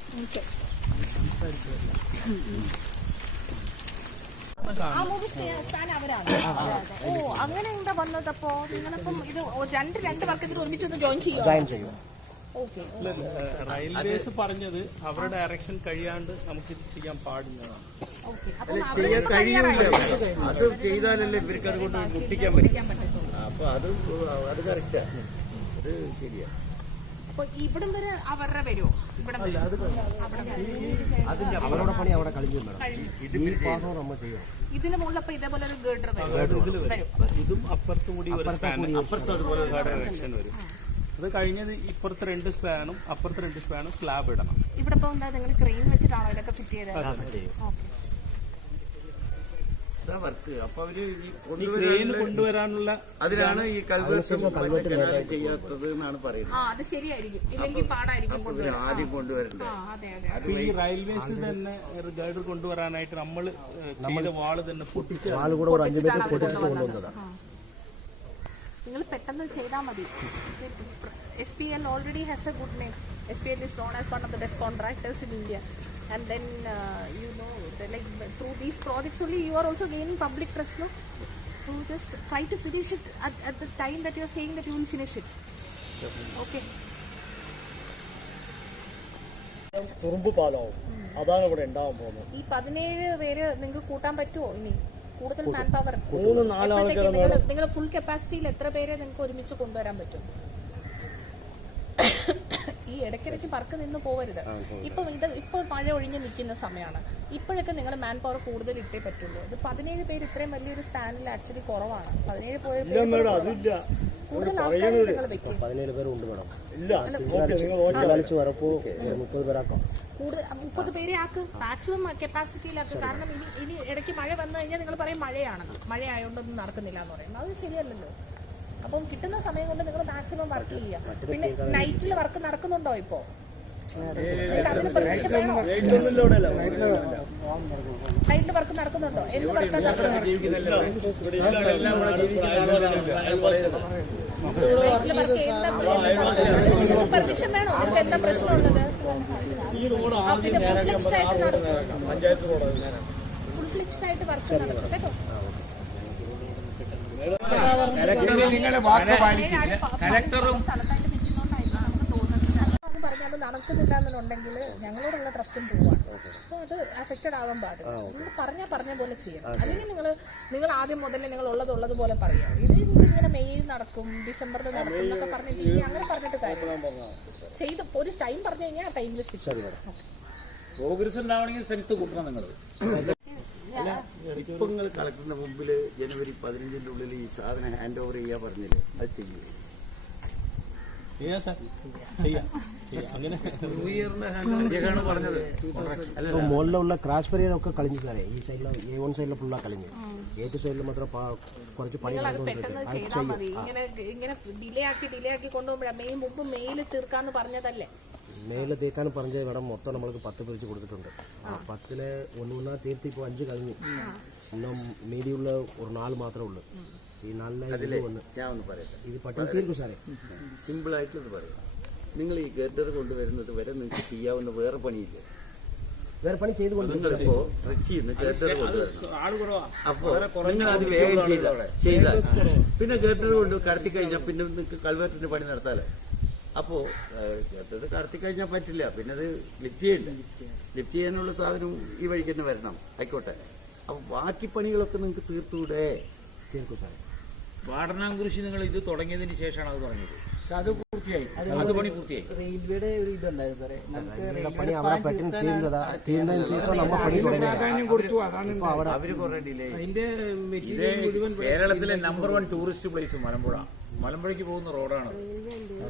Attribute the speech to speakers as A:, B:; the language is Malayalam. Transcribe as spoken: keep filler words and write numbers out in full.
A: ഓ അങ്ങനെ എന്താ വന്നതപ്പോ നിങ്ങളിപ്പം ഇത് രണ്ട് രണ്ട് വർക്കത്തിൽ ഒരുമിച്ച് ഒന്ന് ജോയിൻ ചെയ്യും
B: ജോയിൻ ചെയ്യും
C: റെയിൽവേസ് പറഞ്ഞത് അവരുടെ ഡയറക്ഷൻ കഴിയാണ്ട് നമുക്ക് ഇത് ചെയ്യാൻ പാടില്ലതാണ്.
D: ചെയ്യാൻ കഴിയൂല. അത് ചെയ്താലല്ലേ ഇവർക്ക് അതുകൊണ്ട് മുട്ടിക്കാൻ പറ്റും. അപ്പൊ അത് അത് കറക്റ്റാ, അത് ശരിയാ.
A: അപ്പൊ ഇവിടം വരെ അവരുടെ വരുമോ?
B: അവരുടെ പണി അവിടെ കളിഞ്ഞു നമ്മൾ ചെയ്യണം.
A: ഇതിന് മുകളിലപ്പോ ഇതേപോലെ ഒരു ഗേഡർ
C: ഇതും അപ്പുറത്തും കൂടി അപ്പുറത്തും അതുപോലെ ഡയറക്ഷൻ വരും. അത് കഴിഞ്ഞത് ഇപ്പുറത്തെ രണ്ട് സ്പാനും അപ്പുറത്തെ രണ്ട് സ്പാനും സ്ലാബ് ഇടണം.
A: ഇവിടെ ഇപ്പൊ എന്താ നിങ്ങൾ ക്രെയിൻ വെച്ചിട്ടാണോ ഇതൊക്കെ ഫിറ്റ് ചെയ്തത്?
D: വർക്ക് അപ്പൊ അവര്
C: കൊണ്ടുവരാനുള്ള
D: അതിനാണ് ഈ കൽവേർട്ട് ചെയ്യാത്തത് എന്നാണ് പറയുന്നത്.
A: അത് ശരിയായിരിക്കും, ഇല്ലെങ്കിൽ പാടായിരിക്കും
D: ആദ്യം കൊണ്ടുവരണ്ടേ.
C: ഈ റെയിൽവേസ് തന്നെ ഗൈഡർ കൊണ്ടുവരാനായിട്ട് നമ്മൾ ചെയ്ത വാള് തന്നെ പൊട്ടിച്ച്
A: നിങ്ങൾ പെട്ടെന്ന് ചെയ്താൽ മതി. S P L already has a good name. S P L is known as one of the best contractors in India. And then uh, you know, the, like through these projects only you are also gaining public trust, no? So just try to finish it at, at the time that you are saying that you will finish it. Okay.
B: തുറുമ്പ് പാലാവും, അതാണ് ഇവിടെ ഉണ്ടാവാൻ പോകുന്നത്.
A: ഈ പതിനേഴ് പേര് നിങ്ങൾക്ക് കൂട്ടാൻ പറ്റുമോ ഇനി? കൂടുതൽ മാൻ പവർ
B: മൂന്ന് നാലാൾക്കാരെ
A: നിങ്ങൾ ഫുൾ കപ്പാസിറ്റിയിൽ എത്ര പേരെ നിങ്ങൾക്ക് ഒരുമിച്ച് കൊണ്ടുവരാൻ പറ്റും? ഈ ഇടയ്ക്കിടയ്ക്ക് വർക്ക് നിന്ന് പോവരുത്. ഇപ്പം ഇത് ഇപ്പോൾ മഴ ഒഴിഞ്ഞ് നിൽക്കുന്ന സമയമാണ്. ഇപ്പോഴൊക്കെ നിങ്ങൾ മാൻ പവർ കൂടുതൽ ഇട്ടേ പറ്റുള്ളൂ. ഇത് പതിനേഴ് പേര് ഇത്രയും വലിയൊരു സ്പാനിൽ ആക്ച്വലി കുറവാണ്. പതിനേഴ് പേര് കൂടുതൽ ആൾക്കാർ നിങ്ങൾ വെക്കും.
B: പതിനേഴ് പേരുണ്ട് മേഡം. മുപ്പത് പേരാക്കാം.
A: കൂടുതൽ മുപ്പത് പേരെ ആക്ക്, മാക്സിമം കപ്പാസിറ്റിയിലാക്ക്. കാരണം ഇനി ഇനി ഇടയ്ക്ക് മഴ വന്നു കഴിഞ്ഞാൽ നിങ്ങൾ പറയും മഴയാണെന്ന്, മഴ ആയതുകൊണ്ടൊന്നും നടക്കുന്നില്ല എന്ന് പറയുന്നത്. അത് ശരിയല്ലല്ലോ. അപ്പം കിട്ടുന്ന സമയം കൊണ്ട് നിങ്ങൾ മാക്സിമം വർക്ക് ചെയ്യുക. പിന്നെ നൈറ്റിൽ വർക്ക് നടക്കുന്നുണ്ടോ ഇപ്പോ? അതിന് പെർമിഷൻ വേണോ? നൈറ്റിൽ വർക്ക് നടക്കുന്നുണ്ടോ? എന്ത് വർക്കാണ് നടക്കുന്നത്? പെർമിഷൻ വേണോ? നിങ്ങൾക്ക് എന്താ പ്രശ്നമുള്ളത്? പിന്നെ ഫുൾ ഫ്ലെക്സ്ഡ് ആയിട്ട് നടക്കും. ഫുൾ ഫ്ലെക്സ്ഡ് ആയിട്ട് വർക്ക് നടക്കും കേട്ടോ. പറഞ്ഞാലും നടക്കുന്നില്ല എന്നുണ്ടെങ്കിൽ ഞങ്ങളോടുള്ള ട്രസ്റ്റും പോവാണ്. സോ അത് അഫക്റ്റഡ് ആവാൻ പാടില്ല. നിങ്ങൾ പറഞ്ഞാൽ പറഞ്ഞ പോലെ ചെയ്യണം. അല്ലെങ്കിൽ നിങ്ങൾ നിങ്ങൾ ആദ്യം മുതലേ നിങ്ങൾ ഉള്ളത് ഉള്ളത് പോലെ പറയാം. ഇത് ഇങ്ങനെ മെയ്യിൽ നടക്കും, ഡിസംബറിൽ നടക്കും എന്നൊക്കെ പറഞ്ഞിട്ട് ഇനി അങ്ങനെ പറഞ്ഞിട്ട് കാര്യം ചെയ്ത് ഒരു ടൈം പറഞ്ഞു കഴിഞ്ഞാൽ ആ ടൈമിൽ
E: പ്രോഗ്രസ് ഉണ്ടാവണമെങ്കിൽ സ്ട്രെങ്ത് കൂട്ടണം. നിങ്ങൾ
D: ഇപ്പൊ നിങ്ങൾ കളക്ടറിന്റെ മുമ്പില് ജനുവരി പതിനഞ്ചിന്റെ ഉള്ളിൽ ഈ സാധനം ഹാൻഡ് ഓവർ ചെയ്യാൻ പറഞ്ഞില്ലേ, അത് ചെയ്യൂ.
B: മുകളിലുള്ള ക്രാഷ് പരിഹാരം ഒക്കെ കളിഞ്ഞു സാറേ. ഈ സൈഡിലെ എ വൺ സൈഡിലെ ഫുള്ളാ കളിഞ്ഞു. എ ടു സൈഡിൽ മാത്രം കുറച്ച് പണി
A: ഇങ്ങനെ ഇങ്ങനെ ഡിലേ ആക്കി ഡിലേ ആക്കി കൊണ്ടുപോകുമ്പോഴാണ് മെയ് മുമ്പ് മെയിൽ തീർക്കാന്ന് പറഞ്ഞതല്ലേ.
B: മേലെ തേക്കാൻ പറഞ്ഞ ഇവിടെ മൊത്തം നമ്മൾക്ക് പത്ത് പിരിച്ച് കൊടുത്തിട്ടുണ്ട്. പത്തില് ഒന്നൊന്നാ തീർത്തി ഇപ്പോൾ അഞ്ച് കഴിഞ്ഞു. ഇന്നും മീതിയുള്ള ഒരു നാല് മാത്രമേ ഉള്ളൂ. ഈ നാലിലെ വന്ന്
D: ഞാൻ ഒന്ന് പറയട്ടെ,
B: ഇത് പട്ടണം തീർക്കും സാറേ.
D: സിമ്പിൾ ആയിട്ടുള്ളത് പറയാം. നിങ്ങൾ ഈ ഗർഡർ കൊണ്ടുവരുന്നത് വരെ നിങ്ങൾക്ക് ചെയ്യാവുന്ന വേറെ പണിയില്ല.
B: വേറെ പണി ചെയ്ത് കൊണ്ട്
D: നിങ്ങളിപ്പോ ട്രിച്ചിന്ന് ഗർഡർ കൊണ്ടുവരണം. അപ്പൊ നിങ്ങൾ അത് വേഗം ചെയ്താൽ ചെയ്താൽ പിന്നെ ഗർഡർ കൊണ്ട് കടത്തി കഴിഞ്ഞാൽ പിന്നെ നിങ്ങൾക്ക് കൾവേർട്ടിന്റെ പണി നടത്താലോ. അപ്പോ ഗർഡർ കടത്തി കഴിഞ്ഞാൽ പറ്റില്ല, പിന്നെ അത് ലിഫ്റ്റ് ചെയ്യണ്ട. ലിഫ്റ്റ് ചെയ്യാനുള്ള സാധനവും ഈ വഴിക്ക് തന്നെ വരണം, ആയിക്കോട്ടെ. അപ്പൊ ബാക്കി പണികളൊക്കെ നിങ്ങൾക്ക് തീർത്തൂടെ?
B: തീർക്കും സാറേ.
E: വാടനാംകുരിശി നിങ്ങൾ ഇത് തുടങ്ങിയതിന് ശേഷമാണ് അത് തുടങ്ങിയത്.
D: അത് പൂർത്തിയായി,
E: അത് പണി പൂർത്തിയായി.
F: റെയിൽവേയുടെ ഒരു ഇതുണ്ടായിരുന്നു സാറേ, നമുക്ക്
B: പണി അവിടെ പെട്ടെന്ന് തീർന്നതാ. തീർന്നതിന് ശേഷം നമ്മൾ പണി
D: കൊടുത്തു. അതാണ് അവര് കുറെ ഡിലേ.
F: അതിന്റെ മെറ്റീരിയൽ മുഴുവൻ
E: കേരളത്തിലെ number one tourist place Malampuzha. മലമ്പുഴയ്ക്ക് പോകുന്ന റോഡാണ്.